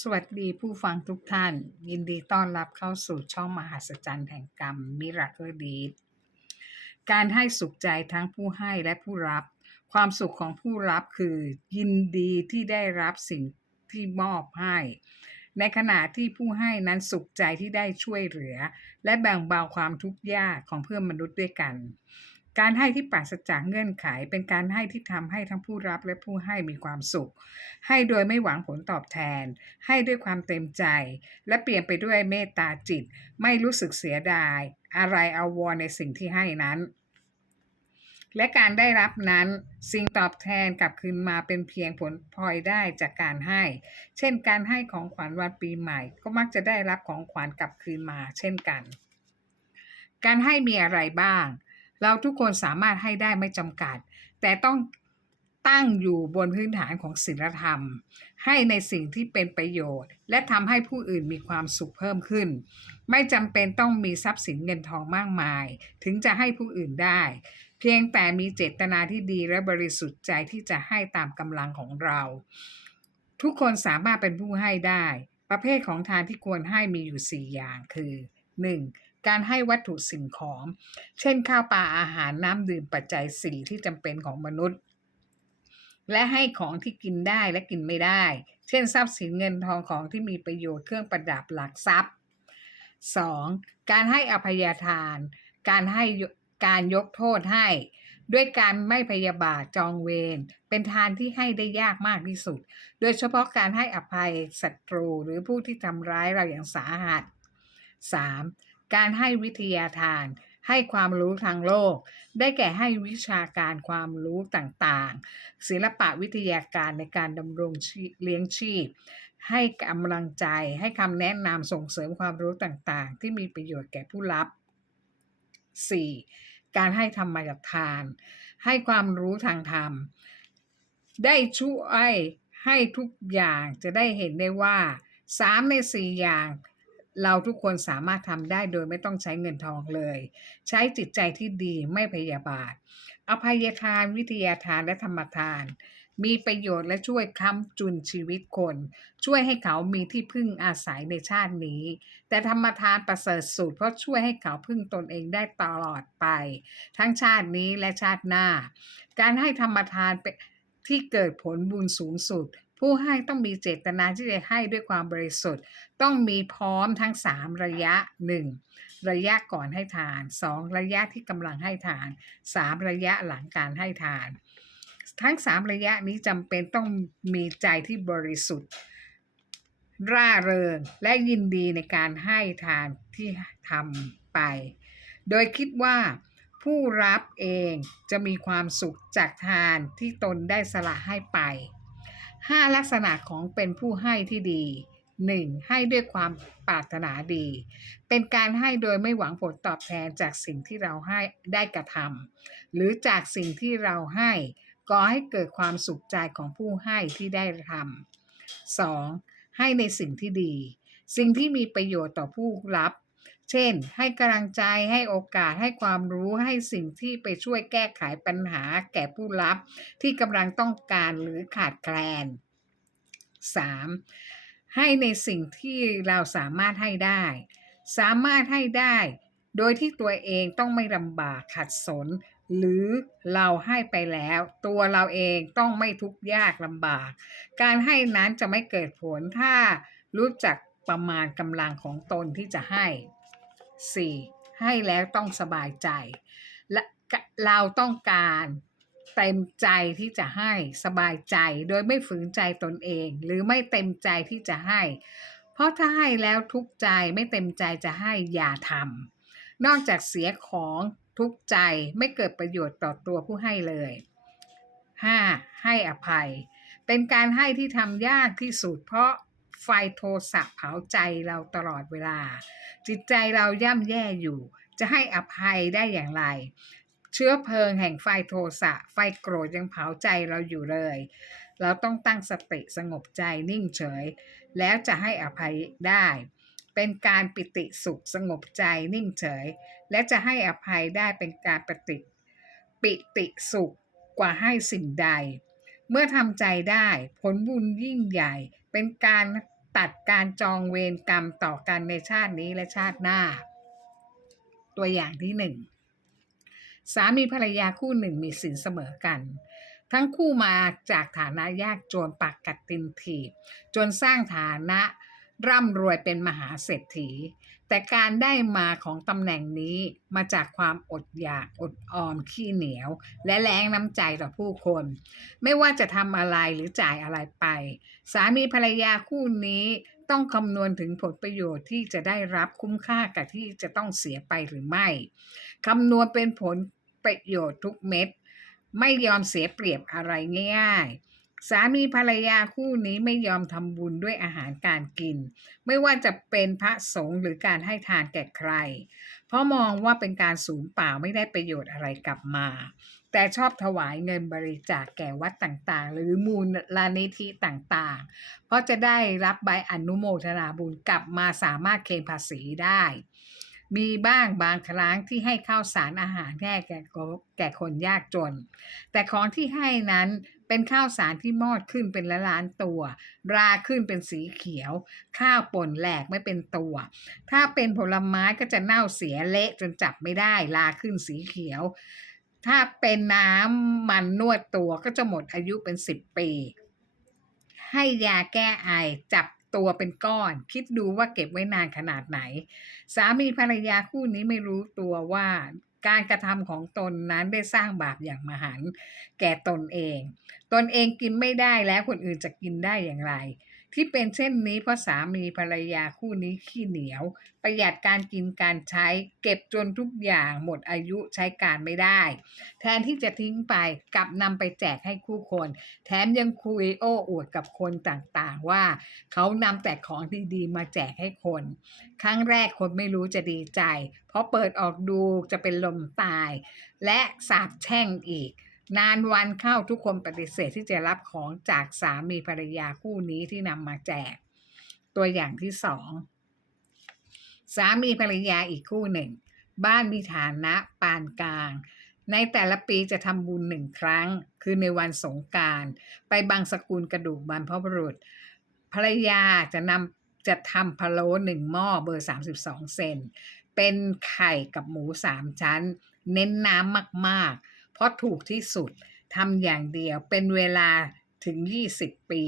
สวัสดีผู้ฟังทุกท่านยินดีต้อนรับเข้าสู่ช่องมหัศจรรย์แห่งกรรม Miracle Deed การให้สุขใจทั้งผู้ให้และผู้รับความสุขของผู้รับคือยินดีที่ได้รับสิ่งที่มอบให้ในขณะที่ผู้ให้นั้นสุขใจที่ได้ช่วยเหลือและแบ่งเบาความทุกข์ยากของเพื่อนมนุษย์ด้วยกันการให้ที่ปราศจากเงื่อนไขเป็นการให้ที่ทำให้ทั้งผู้รับและผู้ให้มีความสุขให้โดยไม่หวังผลตอบแทนให้ด้วยความเต็มใจและเปลี่ยนไปด้วยเมตตาจิตไม่รู้สึกเสียดายอะไรอาวรณ์ในสิ่งที่ให้นั้นและการได้รับนั้นสิ่งตอบแทนกลับคืนมาเป็นเพียงผลพลอยได้จากการให้เช่นการให้ของขวัญวันปีใหม่ก็มักจะได้รับของขวัญกลับคืนมาเช่นกันการให้มีอะไรบ้างเราทุกคนสามารถให้ได้ไม่จำกัดแต่ต้องตั้งอยู่บนพื้นฐานของศีลธรรมให้ในสิ่งที่เป็นประโยชน์และทำให้ผู้อื่นมีความสุขเพิ่มขึ้นไม่จำเป็นต้องมีทรัพย์สินเงินทองมากมายถึงจะให้ผู้อื่นได้เพียงแต่มีเจตนาที่ดีและบริสุทธิ์ใจที่จะให้ตามกำลังของเราทุกคนสามารถเป็นผู้ให้ได้ประเภทของทานที่ควรให้มีอยู่4อย่างคือ 1. การให้วัตถุสิ่งของเช่นข้าวปลาอาหารน้ำดื่มปัจจัย4ที่จำเป็นของมนุษย์และให้ของที่กินได้และกินไม่ได้เช่นทรัพย์สินเงินทองของที่มีประโยชน์เครื่องประดับหลักทรัพย์ 2. การให้อภัยทานการยกโทษให้ด้วยการไม่พยาบาทจองเวรเป็นทานที่ให้ได้ยากมากที่สุดโดยเฉพาะการให้อภัยศัตรูหรือผู้ที่ทำร้ายเราอย่างสาหัส 3. การให้วิทยาทานให้ความรู้ทางโลกได้แก่ให้วิชาการความรู้ต่างๆศิลปะวิทยาการในการดำรงเลี้ยงชีพให้กำลังใจให้คำแนะนำส่งเสริมความรู้ต่างๆที่มีประโยชน์แก่ผู้รับ 4. การให้ธรรมทานให้ความรู้ทางธรรมได้ช่วยให้ทุกอย่างจะได้เห็นได้ว่า3ใน4อย่างเราทุกคนสามารถทำได้โดยไม่ต้องใช้เงินทองเลยใช้จิตใจที่ดีไม่พยาบาทอภัยทานวิทยาทานและธรรมทานมีประโยชน์และช่วยค้ำจุนชีวิตคนช่วยให้เขามีที่พึ่งอาศัยในชาตินี้แต่ธรรมทานประเสริฐสุดเพราะช่วยให้เขาพึ่งตนเองได้ตลอดไปทั้งชาตินี้และชาติหน้าการให้ธรรมทานเป็นที่เกิดผลบุญสูงสุดผู้ให้ต้องมีเจตนาที่จะให้ด้วยความบริสุทธิ์ต้องมีพร้อมทั้ง3ระยะ 1. ระยะก่อนให้ทาน 2. ระยะที่กำลังให้ทาน 3. ระยะหลังการให้ทานทั้ง3ระยะนี้จำเป็นต้องมีใจที่บริสุทธิ์ร่าเริงและยินดีในการให้ทานที่ทำไปโดยคิดว่าผู้รับเองจะมีความสุขจากทานที่ตนได้สละให้ไป5ลักษณะของเป็นผู้ให้ที่ดี 1. ให้ด้วยความปรารถนาดีเป็นการให้โดยไม่หวังผลตอบแทนจากสิ่งที่เราให้ได้กระทำหรือจากสิ่งที่เราให้ก่อให้เกิดความสุขใจของผู้ให้ที่ได้ทำ 2. ให้ในสิ่งที่ดีสิ่งที่มีประโยชน์ต่อผู้รับเช่นให้กำลังใจให้โอกาสให้ความรู้ให้สิ่งที่ไปช่วยแก้ไขปัญหาแก่ผู้รับที่กำลังต้องการหรือขาดแคลน 3. ให้ในสิ่งที่เราสามารถให้ได้สามารถให้ได้โดยที่ตัวเองต้องไม่ลำบากขัดสนหรือเราให้ไปแล้วตัวเราเองต้องไม่ทุกข์ยากลำบากการให้นั้นจะไม่เกิดผลถ้ารู้จักประมาณกำลังของตนที่จะให้ 4. ให้แล้วต้องสบายใจและเราต้องการเต็มใจที่จะให้สบายใจโดยไม่ฝืนใจตนเองหรือไม่เต็มใจที่จะให้เพราะถ้าให้แล้วทุกข์ใจไม่เต็มใจจะให้อย่าทำนอกจากเสียของทุกข์ใจไม่เกิดประโยชน์ต่อตัวผู้ให้เลย 5. ให้อภัยเป็นการให้ที่ทำยากที่สุดเพราะไฟโทสะเผาใจเราตลอดเวลาจิตใจเราย่ำแย่อยู่จะให้อภัยได้อย่างไรเชื้อเพลิงแห่งไฟโทสะไฟโกรธยังเผาใจเราอยู่เลยเราต้องตั้งสติสงบใจนิ่งเฉยแล้วจะให้อภัยได้เป็นการปิติสุขสงบใจนิ่งเฉยและจะให้อภัยได้เป็นการปิติสุขกว่าให้สิ่งใดเมื่อทำใจได้ผลบุญยิ่งใหญ่เป็นการ ตัดการจองเวรกรรมต่อกันในชาตินี้และชาติหน้า ตัวอย่างที่หนึ่งสามีภรรยาคู่หนึ่งมีสินเสมอกันทั้งคู่มาจากฐานะยากจนปากกัดตินถีบจนสร้างฐานะร่ำรวยเป็นมหาเศรษฐีแต่การได้มาของตำแหน่งนี้มาจากความอดอยากอดออมขี้เหนียวและแรงน้ำใจต่อผู้คนไม่ว่าจะทำอะไรหรือจ่ายอะไรไปสามีภรรยาคู่นี้ต้องคำนวณถึงผลประโยชน์ที่จะได้รับคุ้มค่ากับที่จะต้องเสียไปหรือไม่คำนวณเป็นผลประโยชน์ทุกเม็ดไม่ยอมเสียเปรียบอะไรง่ายๆสามีภรรยาคู่นี้ไม่ยอมทำบุญด้วยอาหารการกินไม่ว่าจะเป็นพระสงฆ์หรือการให้ทานแก่ใครเพราะมองว่าเป็นการสูญเปล่าไม่ได้ประโยชน์อะไรกลับมาแต่ชอบถวายเงินบริจาคแก่วัดต่างๆหรือมูลนิธิต่างๆเพราะจะได้รับใบอนุโมทนาบุญกลับมาสามารถเคลมภาษีได้มีบ้างบางครั้งที่ให้ข้าวสารอาหารแก่คนยากจนแต่ของที่ให้นั้นเป็นข้าวสารที่มอดขึ้นเป็นละล้านตัวราขึ้นเป็นสีเขียวข้าวป่นแหลกไม่เป็นตัวถ้าเป็นผลไม้ก็จะเน่าเสียเละจนจับไม่ได้ราขึ้นสีเขียวถ้าเป็นน้ำมันนวดตัวก็จะหมดอายุเป็น10 ปีให้ยาแก้ไอจับตัวเป็นก้อนคิดดูว่าเก็บไว้นานขนาดไหนสามีภรรยาคู่นี้ไม่รู้ตัวว่าการกระทำของตนนั้นได้สร้างบาปอย่างมหันต์แก่ตนเองกินไม่ได้แล้วคนอื่นจะกินได้อย่างไรที่เป็นเช่นนี้เพราะสามีภรรยาคู่นี้ขี้เหนียวประหยัดการกินการใช้เก็บจนทุกอย่างหมดอายุใช้การไม่ได้แทนที่จะทิ้งไปกลับนำไปแจกให้คู่คนแถมยังคุยโอ้อวดกับคนต่างๆว่าเขานำแต่ของดีๆมาแจกให้คนครั้งแรกคนไม่รู้จะดีใจเพราะเปิดออกดูจะเป็นลมตายและสาปแช่งอีกนานวันเข้าทุกคนปฏิเสธที่จะรับของจากสามีภรรยาคู่นี้ที่นำมาแจกตัวอย่างที่สองสามีภรรยาอีกคู่หนึ่งบ้านมีฐานะปานกลางในแต่ละปีจะทำบุญ1 ครั้งคือในวันสงกรานต์ไปบังสกุลกระดูกบรรพบุรุษภรรยาจะทำพะโล้1 หม้อเบอร์32 เซนเป็นไข่กับหมู3 ชั้นเน้นน้ำมากๆเพราะถูกที่สุดทำอย่างเดียวเป็นเวลาถึง20 ปี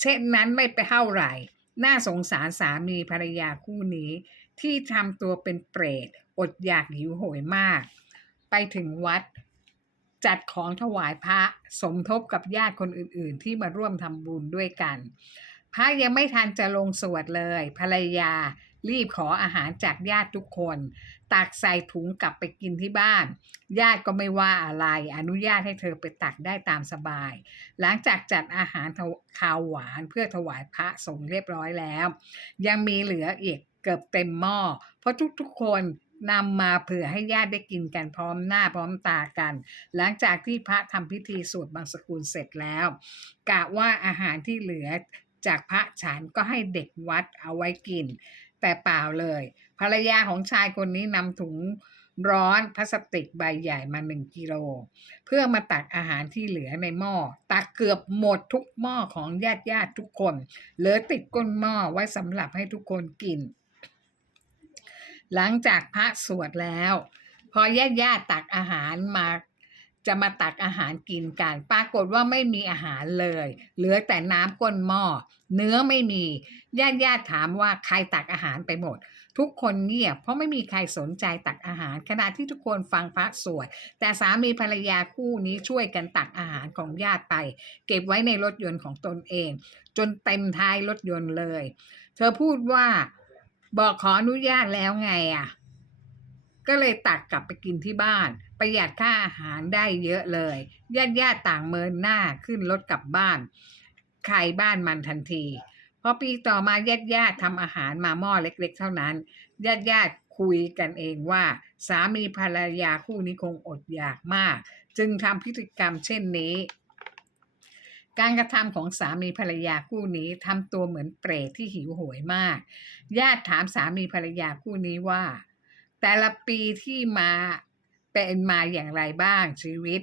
เช่นนั้นไม่ไปเท่าไหร่น่าสงสารสามีภรรยาคู่นี้ที่ทำตัวเป็นเปรตอดอยากหิวโหยมากไปถึงวัดจัดของถวายพระสมทบกับญาติคนอื่นๆที่มาร่วมทำบุญด้วยกันพระยังไม่ทันจะลงสวดเลยภรรยารีบขออาหารจากญาติทุกคนตักใส่ถุงกลับไปกินที่บ้านญาติก็ไม่ว่าอะไรอนุญาตให้เธอไปตักได้ตามสบายหลังจากจัดอาหารคาวหวานเพื่อถวายพระสงฆ์เรียบร้อยแล้วยังมีเหลืออีกเกือบเต็มหม้อเพราะทุกๆคนนำมาเผื่อให้ญาติได้กินกันพร้อมหน้าพร้อมตากันหลังจากที่พระทำพิธีสวดบังสกุลเสร็จแล้วกะว่าอาหารที่เหลือจากพระฉันก็ให้เด็กวัดเอาไว้กินแต่เปล่าเลยภรรยาของชายคนนี้นำถุงร้อนพลาสติกใบใหญ่มา1 กิโลเพื่อมาตักอาหารที่เหลือในหม้อตักเกือบหมดทุกหม้อของญาติทุกคนเหลือติดก้นหม้อไว้สำหรับให้ทุกคนกินหลังจากพระสวดแล้วพอญาติตักอาหารมาจะมาตักอาหารกินกันปรากฏว่าไม่มีอาหารเลยเหลือแต่น้ำก้นหม้อเนื้อไม่มีญาติถามว่าใครตักอาหารไปหมดทุกคนเงียบเพราะไม่มีใครสนใจตักอาหารขณะที่ทุกคนฟังพระสวดแต่สามีภรรยาคู่นี้ช่วยกันตักอาหารของญาติไปเก็บไว้ในรถยนต์ของตนเองจนเต็มท้ายรถยนต์เลยเธอพูดว่าบอกขออนุญาตแล้วไงก็เลยตักกลับไปกินที่บ้านประหยัดค่าอาหารได้เยอะเลยญาติต่างเมินหน้าขึ้นรถกลับบ้านใครบ้านมันทันทีพอปีต่อมาญาติทำอาหารมาหม้อเล็กๆเท่านั้นญาติคุยกันเองว่าสามีภรรยาคู่นี้คงอดอยากมากจึงทำพฤติกรรมเช่นนี้การกระทำของสามีภรรยาคู่นี้ทำตัวเหมือนเปรตที่หิวโหยมากญาติถามสามีภรรยาคู่นี้ว่าแต่ละปีที่มาเป็นมาอย่างไรบ้างชีวิต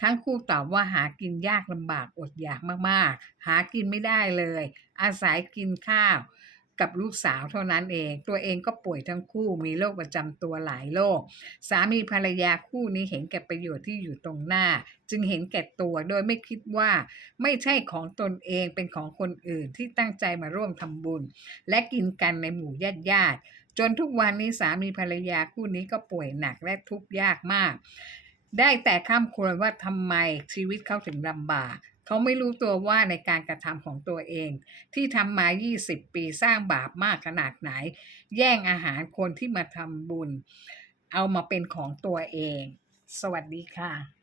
ทั้งคู่ตอบว่าหากินยากลำบากอดอยากมากๆหากินไม่ได้เลยอาศัยกินข้าวกับลูกสาวเท่านั้นเองตัวเองก็ป่วยทั้งคู่มีโรคประจำตัวหลายโรคสามีภรรยาคู่นี้เห็นแก่ประโยชน์ที่อยู่ตรงหน้าจึงเห็นแก่ตัวโดยไม่คิดว่าไม่ใช่ของตนเองเป็นของคนอื่นที่ตั้งใจมาร่วมทำบุญและกินกันในหมู่ญาติๆจนทุกวันนี้สามีภรรยาคู่นี้ก็ป่วยหนักและทุกข์ยากมากได้แต่คร่ำครวญว่าทำไมชีวิตเขาถึงลำบากเขาไม่รู้ตัวว่าในการกระทำของตัวเองที่ทำมา20ปีสร้างบาปมากขนาดไหนแย่งอาหารคนที่มาทำบุญเอามาเป็นของตัวเองสวัสดีค่ะ